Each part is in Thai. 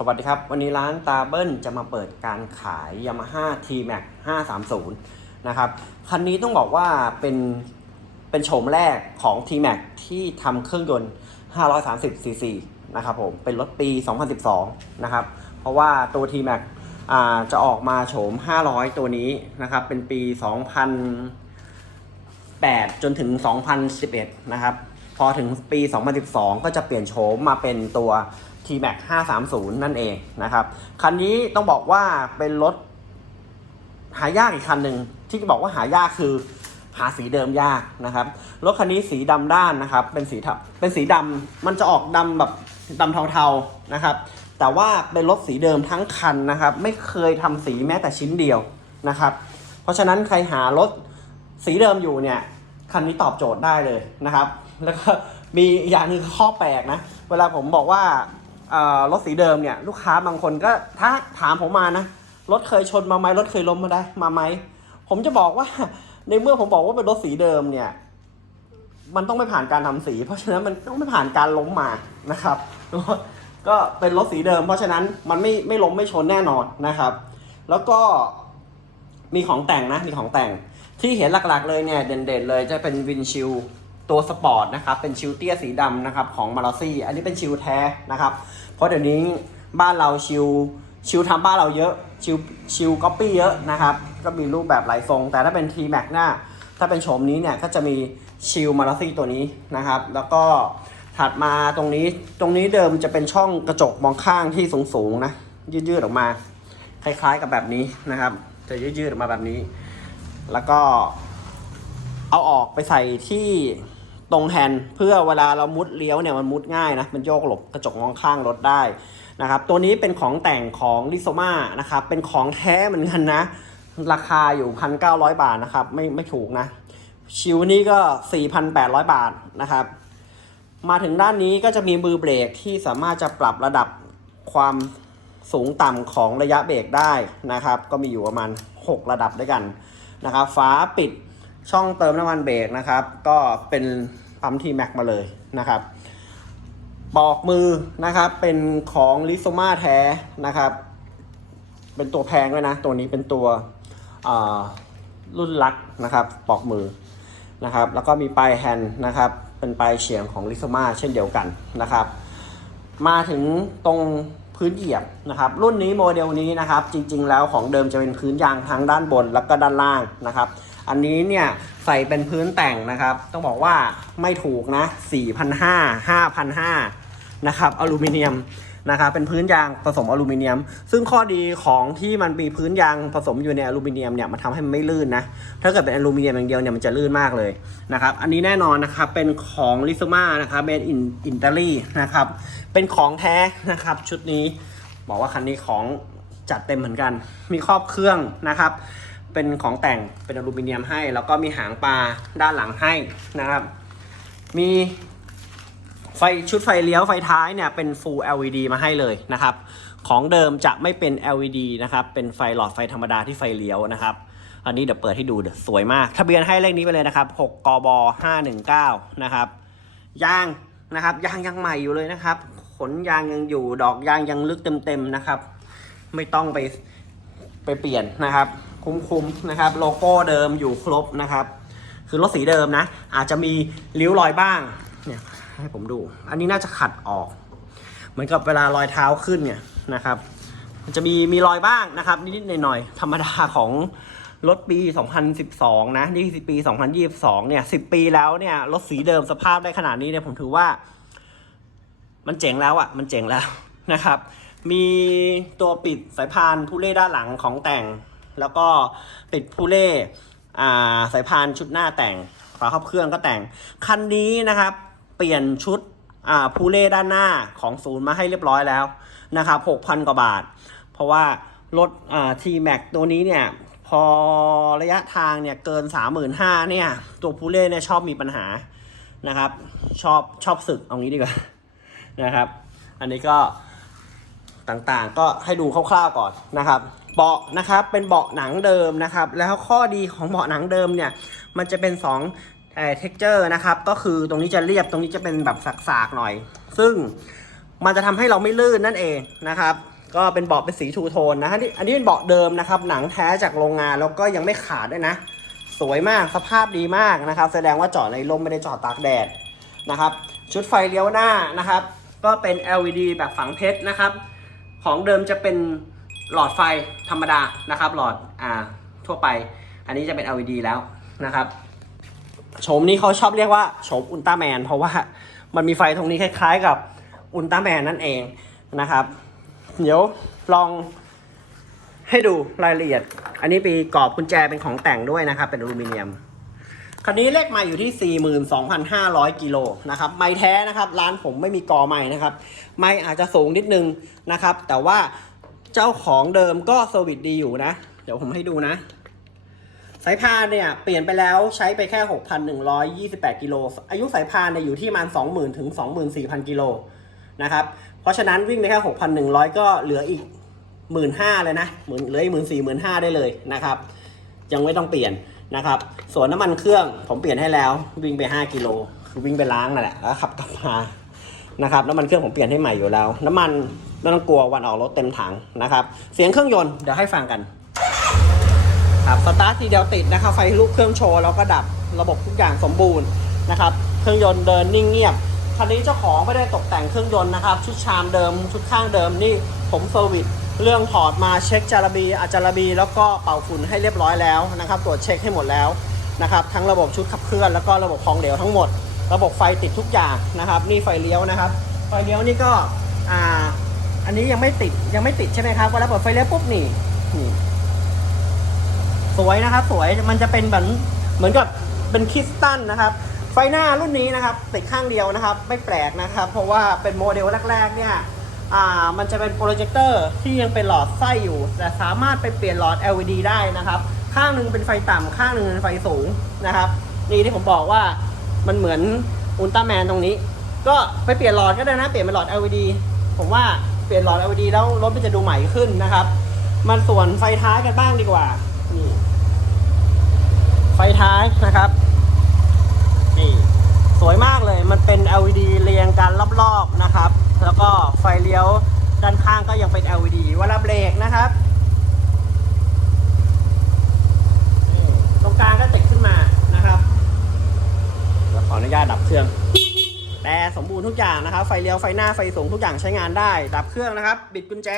สวัสดีครับ วันนี้ร้านตาเบิ้ลจะมาเปิดการขาย Yamaha T-Max 530 นะครับคันนี้ต้องบอกว่าเป็นเป็นโฉมแรกของ T-Max ที่ทำเครื่องยนต์ 530 cc นะครับผมเป็นรถปี 2012 นะครับ เพราะว่าตัว T-Max จะออกมาโฉม 500 ตัวนี้นะครับ เป็นปี 2008 จนถึง 2011 นะครับ พอถึงปี 2012 ก็จะเปลี่ยนโฉมมาเป็นตัว T-Max 530 นั่นเองนะครับ คันนี้ต้องบอกว่าเป็นรถหายากอีกคันหนึ่งที่บอกว่าหายากคือหาสีเดิมยากนะครับ รถคันนี้สีดำด้านนะครับ เป็นสีเทาเป็นสีดำมันจะออกดำแบบดำเทาๆนะครับ แต่ว่าเป็นรถสีเดิมทั้งคันนะครับ ไม่เคยทำสีแม้แต่ชิ้นเดียวนะครับ เพราะฉะนั้นใครหารถสีเดิมอยู่เนี่ยคันนี้ตอบโจทย์ได้เลยนะครับ แล้วก็มีอย่างนึงข้อแปลกนะ เวลาผมบอกว่า รถสีเดิมเนี่ยลูกค้าบางคนก็ถ้าถามผมมานะรถเคยชนมาไหมรถเคยล้มมาได้มาไหมผมจะบอกว่าในเมื่อผมบอกว่าเป็นรถสีเดิมเนี่ย มันต้องไม่ผ่านการทำสี เพราะฉะนั้นมันต้องไม่ผ่านการล้มมานะครับก็เป็นรถสีเดิม เพราะฉะนั้นมันไม่ไม่ล้มไม่ชนแน่นอนนะครับ แล้วก็มีของแต่งนะมีของแต่งที่เห็นหลักๆเลยเนี่ยเด่นๆเลยจะเป็นวินชิล ตัวสปอร์ตนะครับเป็นชิลเตี้ยสีดำนะครับของมาลาซี่อันนี้เป็นชิลแท้นะครับ เพราะเดี๋ยวนี้บ้านเราชิลชิลทำบ้านเราเยอะชิลชิลก๊อปปี้เยอะนะครับ ก็มีรูปแบบหลายทรง แต่ถ้าเป็น T Max หน้า ถ้าเป็นโฉมนี้เนี่ยก็จะมีชิลมาลาซี่ตัวนี้นะครับ แล้วก็ถัดมาตรงนี้ตรงนี้เดิมจะเป็นช่องกระจกมองข้างที่สูงๆนะยืดๆออกมา คล้ายๆกับแบบนี้นะครับ จะยืดๆออกมาแบบนี้ แล้วก็เอาออกไปใส่ที่ ตรงแฮนด์เพื่อเวลาเรามุดเลี้ยวเนี่ยมันมุดง่ายนะมันโยกหลบกระจกมองข้างรถได้นะครับตัวนี้เป็นของแต่งของลิโซมานะครับเป็นของแท้เหมือนกันนะ ราคาอยู่ 1,900 บาทนะครับไม่ไม่ถูกนะ ชิวนี่ก็ 4,800 บาทนะครับ มาถึงด้านนี้ก็จะมีมือเบรกที่สามารถจะปรับระดับความสูงต่ำของระยะเบรกได้นะครับ ก็มีอยู่ประมาณ 6 ระดับด้วยกันนะครับฝาปิด ช่องเติมน้ำมันเบรกนะครับ ก็เป็นปั๊มทีแม็กมาเลยนะครับปอกมือนะครับเป็นของลิโซมาแท้นะครับ เป็นตัวแพงด้วยนะ ตัวนี้เป็นตัวรุ่นลักนะครับปอกมือนะครับ แล้วก็มีปลายแฮนด์นะครับ เป็นปลายเฉียงของลิโซมาเช่นเดียวกันนะครับ มาถึงตรงพื้นเหยียบนะครับ รุ่นนี้โมเดลนี้นะครับ จริง ๆ แล้วของเดิมจะเป็นพื้นยางทั้งด้านบน แล้วก็ด้านล่างนะครับ อันนี้เนี่ยใส่เป็นพื้นแต่งนะครับ ต้องบอกว่าไม่ถูกนะ 4,500 5,500นะครับอลูมิเนียมนะครับเป็นพื้นยางผสมอลูมิเนียม ซึ่งข้อดีของที่มันมีพื้นยางผสมอยู่ในอลูมิเนียมเนี่ยมันทำให้มันไม่ลื่นนะ ถ้าเกิดเป็นอลูมิเนียมอย่างเดียวเนี่ยมันจะลื่นมากเลยนะครับ อันนี้แน่นอนนะครับเป็นของลิซูมานะครับเมดอินอิตาลีนะครับ เป็นของแท้นะครับ ชุดนี้บอกว่าคันนี้ของจัดเต็มเหมือนกัน มีครอบเครื่องนะครับ เป็นของแต่งเป็นอลูมิเนียมให้ แล้วก็มีหางปลาด้านหลังให้นะครับ มีไฟชุดไฟเลี้ยวไฟท้ายเนี่ยเป็น Full LED มาให้เลยนะครับ ของเดิมจะไม่เป็น LED นะครับ เป็นไฟหลอดไฟธรรมดาที่ไฟเลี้ยวนะครับ อันนี้เดี๋ยวเปิดให้ดูเดี๋ยวสวยมาก ทะเบียนให้เลขนี้ไปเลยนะครับ 6 กบ 519 นะครับยางนะครับยางยังใหม่อยู่เลยนะครับ ขนยางยังอยู่ดอกยางยังลึกเต็มๆนะครับ ไม่ต้องไปไปเปลี่ยนนะครับ คุ้มๆนะครับ โลโก้เดิมอยู่ครบนะครับ คือรถสีเดิมนะ อาจจะมีริ้วรอยบ้างเนี่ยให้ผมดู อันนี้น่าจะขัดออก เหมือนกับเวลารอยเท้าขึ้นเนี่ยนะครับ มันจะมีมีรอยบ้างนะครับ นิดๆหน่อยๆธรรมดาของรถปี 2012 นะ นี่คือปี 2022 เนี่ย 10 ปีแล้วเนี่ย รถสีเดิมสภาพได้ขนาดนี้เนี่ย ผมถือว่า มันเจ๋งแล้วอะ่ะ มันเจ๋งแล้วนะครับ มีตัวปิดสายพานผู้เล่ด้านหลังของแต่ง แล้วก็ปิดผู้เล่สายพานชุดหน้าแต่งฝาครอบเครื่องก็แต่ง คันนี้นะครับ เปลี่ยนชุดผู้เล่ด้านหน้าของศูนย์มาให้เรียบร้อยแล้วนะครับ6,000กว่าบาท เพราะว่ารถทีแม็กตัวนี้เนี่ยพอระยะทางเนี่ยเกิน 35,000เนี่ย ตัวผู้เล่เนี่ยชอบมีปัญหานะครับ ชอบชอบสึกเอางี้ดีกว่านะครับ อันนี้ก็ต่างๆก็ให้ดูคร่าวๆก่อนนะครับ เบาะนะครับเป็นเบาะหนังเดิมนะครับ แล้วข้อดีของเบาะหนังเดิมเนี่ยมันจะเป็น2เอ่อ texture นะครับก็คือตรงนี้จะเรียบตรงนี้จะเป็นแบบสักๆหน่อย ซึ่งมันจะทำให้เราไม่ลื่นนั่นเองนะครับ ก็เป็นเบาะเป็นสีทูโทนนะฮะนี่อันนี้เป็นเบาะเดิมนะครับ หนังแท้จากโรงงานแล้วก็ยังไม่ขาดด้วยนะ สวยมากสภาพดีมากนะครับ แสดงว่าจอดในร่มไม่ได้จอดตากแดดนะครับ ชุดไฟเลี้ยวหน้านะครับ ก็เป็น LED แบบฝังเพชรนะครับ ของเดิมจะเป็น หลอดไฟธรรมดานะครับ หลอดอ่าทั่วไป อันนี้จะเป็น LED แล้วนะครับโฉมนี้เขาชอบเรียกว่าโฉมอุลตร้าแมนเพราะว่ามันมีไฟตรงนี้คล้ายๆกับอุลตร้าแมนนั่นเองนะครับ เดี๋ยวลองให้ดูรายละเอียด อันนี้ปีกรอบกุญแจเป็นของแต่งด้วยนะครับ เป็นอลูมิเนียม คันนี้เลขมาอยู่ที่ 42,500 กิโลนะครับ ไม้แท้นะครับ ร้านผมไม่มีกอไม้นะครับ ไม้อาจจะสูงนิดนึงนะครับ แต่ว่า เจ้าของเดิมก็เซอร์วิสดีอยู่นะ เดี๋ยวผมให้ดูนะ สายพานเนี่ยเปลี่ยนไปแล้วใช้ไปแค่ 6,128 กิโล อายุสายพานเนี่ยอยู่ที่ประมาณ 20,000 ถึง 24,000 กิโลนะครับ เพราะฉะนั้นวิ่งไปแค่ 6,100 ก็เหลืออีก 15,000 เลยนะหมื่นเหลืออีก 14,000 15,000 ได้เลยนะครับ ยังไม่ต้องเปลี่ยนนะครับ ส่วนน้ำมันเครื่องผมเปลี่ยนให้แล้ว วิ่งไป 5 กิโล คือวิ่งไปล้างนั่นแหละแล้วขับกลับมานะครับน้ำมันเครื่องผมเปลี่ยนให้ใหม่อยู่แล้ว น้ำมัน ไม่ต้องกลัววันออกรถเต็มถังนะครับ เสียงเครื่องยนต์เดี๋ยวให้ฟังกันครับสตาร์ททีเดียวติดนะครับไฟลูกเครื่องโชว์แล้วก็ดับระบบทุกอย่างสมบูรณ์นะครับ เครื่องยนต์เดินนิ่งเงียบคันนี้เจ้าของไม่ได้ตกแต่งเครื่องยนต์นะครับ ชุดชามเดิม ชุดข้างเดิมนี่ผมเซอร์วิสเรื่องถอดมาเช็คจารบีอาจารบี แล้วก็เป่าฝุ่นให้เรียบร้อยแล้วนะครับ ตรวจเช็คให้หมดแล้วนะครับ ทั้งระบบชุดขับเคลื่อนแล้วก็ระบบของเหลวทั้งหมด ระบบไฟติดทุกอย่างนะครับ นี่ไฟเลี้ยวนะครับ ไฟเลี้ยวนี่ก็อ่า อันนี้ยังไม่ติดยังไม่ติดใช่ไหมครับเวลาเปิดไฟเลี้ยวปุ๊บนี่นี่สวยนะครับ สวยมันจะเป็นเหมือนเหมือนกับเป็นคริสตัลนะครับ ไฟหน้ารุ่นนี้นะครับ ติดข้างเดียวนะครับ ไม่แปลกนะครับ เพราะว่าเป็นโมเดลแรกๆเนี่ยอ่ามันจะเป็นโปรเจคเตอร์ที่ยังเป็นหลอดไส้อยู่ แต่สามารถไปเปลี่ยนหลอด LED ได้นะครับ ข้างหนึ่งเป็นไฟต่ำข้างหนึ่งเป็นไฟสูงนะครับ นี่ที่ผมบอกว่ามันเหมือนอุลตร้าแมนตรงนี้ ก็ไปเปลี่ยนหลอดก็ได้นะ เปลี่ยนเป็นหลอด LED ผมว่า เปลี่ยนหลอด LED แล้วรถมันจะดูใหม่ขึ้นนะครับ มันส่วนไฟท้ายกันบ้างดีกว่า นี่ ไฟท้ายนะครับ นี่ สวยมากเลย มันเป็น LED เรียงกันรอบๆนะครับ แล้วก็ไฟเลี้ยวด้านข้างก็ยังเป็น LED เวลาเบรกนะครับตรงกลางก็ติดขึ้นมานะครับ ขออนุญาตดับเครื่อง แต่สมบูรณ์ทุกอย่างนะครับ ไฟเลี้ยวไฟหน้าไฟสูงทุกอย่างใช้งานได้ ดับเครื่องนะครับ บิดกุญแจ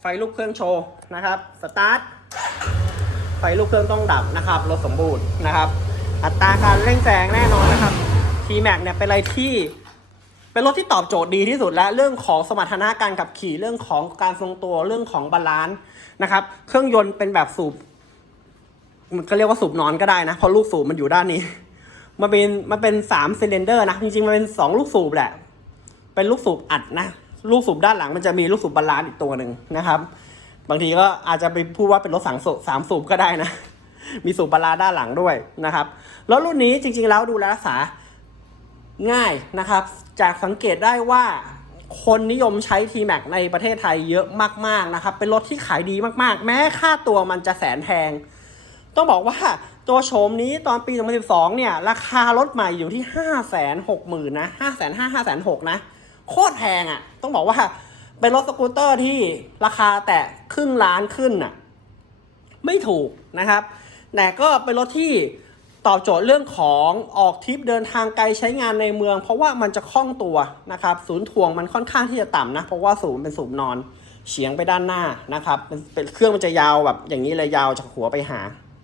ไฟลูกเครื่องโชว์นะครับ สตาร์ท ไฟลูกเครื่องต้องดับนะครับ รถสมบูรณ์นะครับ อัตราการเร่งแซงแน่นอนนะครับ T-Max เนี่ยเป็นอะไรที่เป็นรถที่ตอบโจทย์ดีที่สุดและเรื่องของสมรรถนะการขับขี่เรื่องของการทรงตัวเรื่องของบาลานซ์นะครับ เครื่องยนต์เป็นแบบสูบมันก็เรียกว่าสูบนอนก็ได้นะเพราะลูกสูบมันอยู่ด้านนี้ มันเป็นมันเป็นสามซิลินเดอร์นะ จริงๆ มันเป็นสองลูกสูบแหละ เป็นลูกสูบอัดนะ ลูกสูบด้านหลังมันจะมีลูกสูบบาลานซ์อีกตัวหนึ่งนะครับ บางทีก็อาจจะไปพูดว่าเป็นรถสังสูบสามสูบก็ได้นะ มีสูบบาลานซ์ด้านหลังด้วยนะครับแล้วรุ่นนี้จริง ๆ แล้วดูแลรักษาง่ายนะครับ จากสังเกตได้ว่าคนนิยมใช้ T-Max ในประเทศไทยเยอะมากๆนะครับ เป็นรถที่ขายดีมากๆ แม้ค่าตัวมันจะแสนแพง ต้องบอกว่า ตัวโฉมนี้ตอนปี 2012 เนี่ย ราคารถใหม่อยู่ที่ 5 6 0 0 0 0 นะ 5 5 0 0 0 5 6 0 0 นะ โคตรแพงอะ่ะ ต้องบอกว่าเป็นรถสกูตเตอร์ที่ราคาแตะครึ่งล้านขึ้นน่ะ ไม่ถูกนะครับ แต่ก็เป็นรถที่ตอบโจทย์เรื่องของออกทริปเดินทางไกลใช้งานในเมือง เพราะว่ามันจะคล่องตัวนะครับ ศูนย์ถ่วงมันค่อนข้างที่จะต่ำนะ เพราะว่าศูนย์เป็นศูนย์นอนเฉียงไปด้านหน้านะครับเป็นเป็นเครื่องมันจะยาวแบบอย่างนี้เลยยาวจากหัวไปหา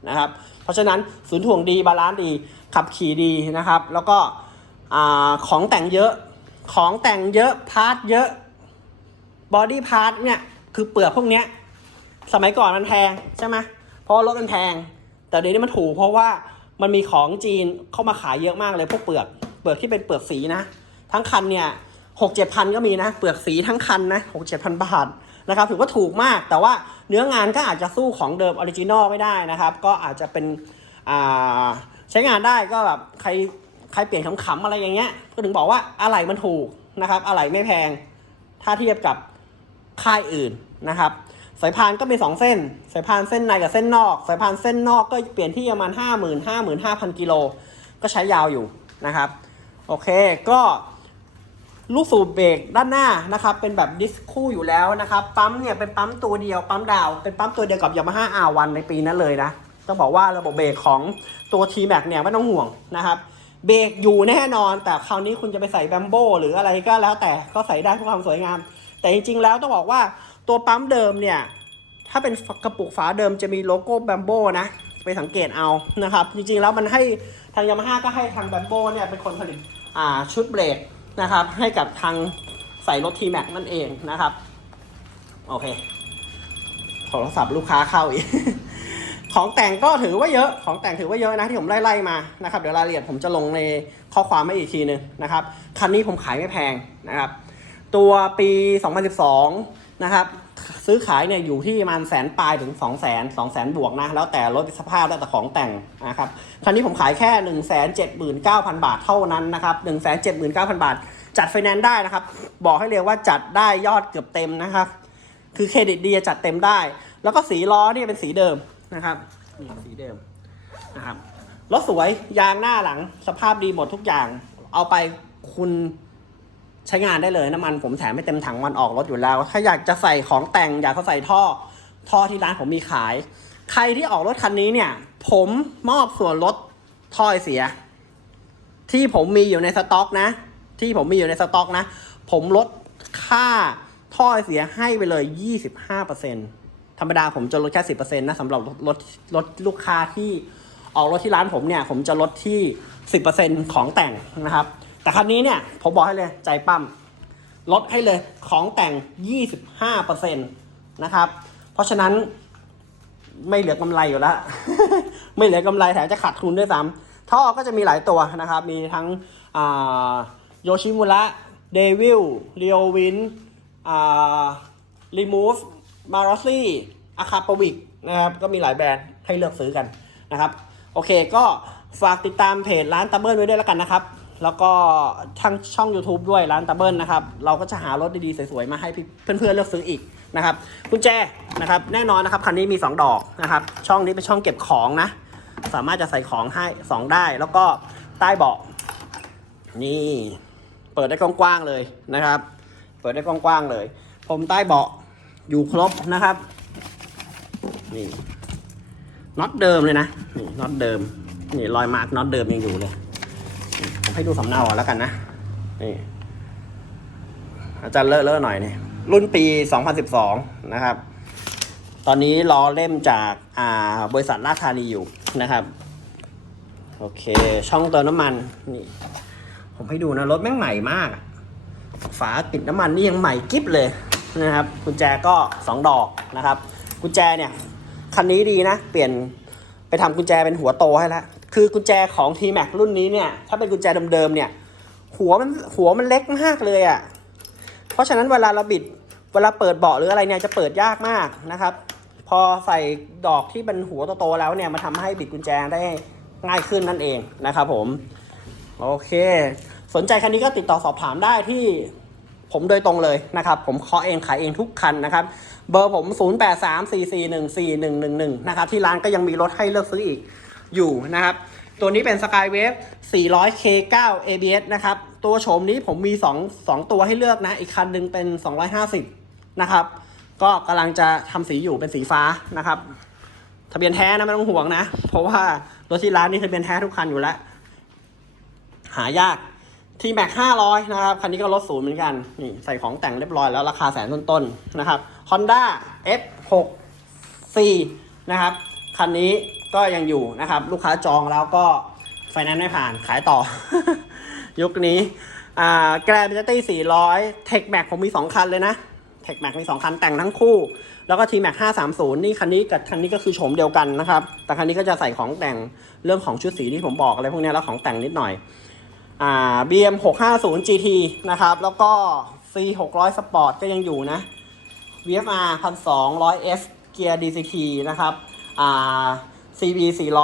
นะครับ เพราะฉะนั้นศูนย์ถ่วงดีบาลานซ์ดีขับขี่ดีนะครับ แล้วก็ของแต่งเยอะของแต่งเยอะพาร์ทเยอะบอดี้พาร์ทเนี่ยคือเปลือกพวกเนี้ยสมัยก่อนมันแพงใช่ไหมเพราะรถมันแพง แต่เดี๋ยวนี้มันถูกเพราะว่ามันมีของจีนเข้ามาขายเยอะมากเลยพวกเปลือกเปลือกที่เป็นเปลือกสีนะ ทั้งคันเนี่ยหกเจ็ดพันก็มีนะ เปลือกสีทั้งคันนะหกเจ็ดพันบาท นะครับถือว่าถูกมาก แต่ว่าเนื้องานก็อาจจะสู้ของเดิมออริจินอลไม่ได้นะครับ ก็อาจจะเป็นใช้งานได้ก็แบบใครใครเปลี่ยนขำๆอะไรอย่างเงี้ยก็ถึงบอกว่าอะไหล่มันถูกนะครับอะไหล่ไม่แพง ถ้าเทียบกับค่ายอื่นนะครับสายพานก็มี2เส้น สายพานเส้นในกับเส้นนอก สายพานเส้นนอกก็เปลี่ยนที่ประมาณ5 0 0 0 0 5 5 0 0 0กิโลก็ใช้ยาวอยู่นะครับ โอเคก็ ลูกสูบเบรกด้านหน้านะครับเป็นแบบดิสคู่อยู่แล้วนะครับปั๊มเนี่ยเป็นปั๊มตัวเดียวปั๊มดาว เป็นปั๊มตัวเดียวกับยามาฮ่าอาวันในปีนั้นเลยนะต้องบอกว่าระบบเบรกของตัว T Max เนี่ยไม่ต้องห่วงนะครับเบรกอยู่แน่นอน แต่คราวนี้คุณจะไปใส่แบมโบหรืออะไรก็แล้วแต่ก็ใส่ได้เพื่อความสวยงาม แต่จริงๆแล้วต้องบอกว่าตัวปั๊มเดิมเนี่ยถ้าเป็นกระปุกฝาเดิมจะมีโลโก้แบมโบนะไปสังเกตเอานะครับจริงๆแล้วมันให้ทางยามาฮ่าก็ให้ทางแบมโบเนี่ยเป็นคนผลิตชุดเบรก นะครับ ให้กับทางใส่รถทีแม็กนั่นเองนะครับ โอเค โทรศัพท์ลูกค้าเข้าอีก ของแต่งก็ถือว่าเยอะ ของแต่งถือว่าเยอะนะที่ผมไล่ๆมานะครับ เดี๋ยวรายละเอียดผมจะลงในข้อความมาอีกทีนึงนะครับ คันนี้ผมขายไม่แพงนะครับ ตัวปี 2012 นะครับ ซื้อขายเนี่ยอยู่ที่ประมาณแสนปลายถึง2 0 0 0 0 2 0 0 0 0บวกนะ แล้วแต่รถสภาพแล้วแต่ของแต่งนะครับคันนี้ผมขายแค่ 1 7 9 0 0 0 บาทเท่านั้นนะครับ1 7 9 0 0 0 บาท จัดไฟแนนซ์ได้นะครับ บอกให้เลยว่าจัดได้ยอดเกือบเต็มนะครับ คือเครดิตดีจัดเต็มได้ แล้วก็สีล้อเนี่ยเป็นสีเดิมนะครับสีเดิมนะครับรถสวยยางหน้าหลังสภาพดีหมดทุกอย่าง เอาไปคุณ ใช้งานได้เลยน้ำมันผมแถมไม่เต็มถังวันออกรถอยู่แล้ว ถ้าอยากจะใส่ของแต่งอยากจะใส่ท่อ ท่อที่ร้านผมมีขาย ใครที่ออกรถคันนี้เนี่ย ผมมอบส่วนลดท่อเสีย ที่ผมมีอยู่ในสต็อกนะ ที่ผมมีอยู่ในสต็อกนะ ผมลดค่าท่อเสียให้ไปเลย 25%ธรรมดาผมจะลดแค่ 10%นะสำหรับรถรถรถลูกค้าที่ออกรถที่ร้านผมเนี่ย ผมจะลดที่ 10%ของแต่งนะครับ แต่คันนี้เนี่ยผมบอกให้เลยใจปั้มลดให้เลยของแต่ง 25%นะครับ เพราะฉะนั้นไม่เหลือกำไรอยู่แล้ว ไม่เหลือกำไรแถมจะขาดทุนด้วยซ้ำท่อก็จะมีหลายตัวนะครับ มีทั้งโยชิมุระเดวิลเรียววินรีมูฟมารอซี่อาคาปวิกนะครับ ก็มีหลายแบรนด์ให้เลือกซื้อกันนะครับ โอเคก็ฝากติดตามเพจร้านตาเบิลไว้ด้วยแล้วกันนะครับ แล้วก็ทางช่อง YouTube ด้วยร้านตาเบิลนะครับ เราก็จะหารถดีๆ สวยๆ มาให้เพื่อนๆเลือกซื้ออีกนะครับกุญแจนะครับแน่นอนนะครับคันนี้มี 2 ดอกนะครับ ช่องนี้เป็นช่องเก็บของนะ สามารถจะใส่ของให้ 2 ได้ แล้วก็ใต้เบาะนี่เปิดได้กว้างๆเลยนะครับ เปิดได้กว้างๆเลย ผมใต้เบาะอยู่ครบนะครับนี่น็อตเดิมเลยนะนี่น็อตเดิมนี่รอยมาร์กน็อตเดิมยังอยู่เลย ให้ดูสำเนาแล้วกันนะ นี่ อาจารย์เลอะเลอะหน่อยนี่ รุ่นปี 2012 นะครับ ตอนนี้รอเล่มจากอ่าบริษัทราชธานีอยู่นะครับ โอเค ช่องเติมน้ำมัน นี่ ผมให้ดูนะ รถแม่งใหม่มาก ฝาติดน้ำมันนี่ยังใหม่กิ๊บเลยนะครับ กุญแจก็ 2 ดอกนะครับ กุญแจเนี่ย คันนี้ดีนะ เปลี่ยนไปทำกุญแจเป็นหัวโตให้แล้ว คือกุญแจของ T-Max รุ่นนี้เนี่ย ถ้าเป็นกุญแจเดิมๆเนี่ย หัวมันหัวมันเล็กมากเลยอะ่ะ เพราะฉะนั้นเวลาเราบิดเวลาเปิดเบาะหรืออะไรเนี่ยจะเปิดยากมากนะครับ พอใส่ดอกที่เป็นหัวโตๆแล้วเนี่ยมันทำให้บิดกุญแจได้ง่ายขึ้นนั่นเองนะครับผม โอเค สนใจคันนี้ก็ติดต่อสอบถามได้ที่ผมโดยตรงเลยนะครับ ผมเคาะเองขายเองทุกคันนะครับ เบอร์ผม 0834414111 นะครับ ที่ร้านก็ยังมีรถให้เลือกซื้ออีก อยู่นะครับ ตัวนี้เป็น Skywave 400K9 ABS นะครับ ตัวโฉมนี้ผมมี 2 2 ตัวให้เลือกนะ อีกคันหนึ่งเป็น 250 นะครับ ก็กำลังจะทำสีอยู่เป็นสีฟ้านะครับ ทะเบียนแท้นะไม่ต้องห่วงนะ เพราะว่ารถที่ร้านนี่ทะเบียนแท้ทุกคันอยู่แล้ว หายากทีแม็กห้าร้อยนะครับ คันนี้ก็ลดศูนย์เหมือนกัน นี่ใส่ของแต่งเรียบร้อยแล้วราคาแสนต้นๆนะครับ Honda F6 C นะครับ คันนี้ ก็ยังอยู่นะครับ ลูกค้าจองแล้วก็ไฟแนนซ์ไม่ผ่านขายต่อ ยุคนี้อ่าแกรนด์เจตี้สี่ร้อยเทคแม็กผมมี 2 คันเลยนะเทคแม็กมี 2 คันแต่งทั้งคู่ แล้วก็ทีแม็กห้าสามศูนย์นี่คันนี้กับคันนี้ก็คือโฉมเดียวกันนะครับ แต่คันนี้ก็จะใส่ของแต่งเรื่องของชุดสีที่ผมบอกอะไรพวกนี้แล้วของแต่งนิดหน่อยอ่า BM 650 GT นะครับ แล้วก็ C 600 Sport ก็ยังอยู่นะ VFR 1200 F เกียร์ DCT นะครับ อ่า CB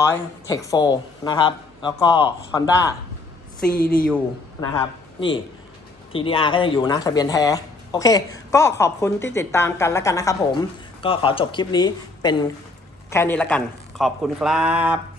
400 Tech 4นะครับ แล้วก็ Honda CDU นะครับ นี่ TDR ก็ยังอยู่นะ ทะเบียนแท้ โอเค ก็ขอบคุณที่ติดตามกันแล้วกันนะครับผม ก็ขอจบคลิปนี้เป็นแค่นี้แล้วกัน ขอบคุณครับ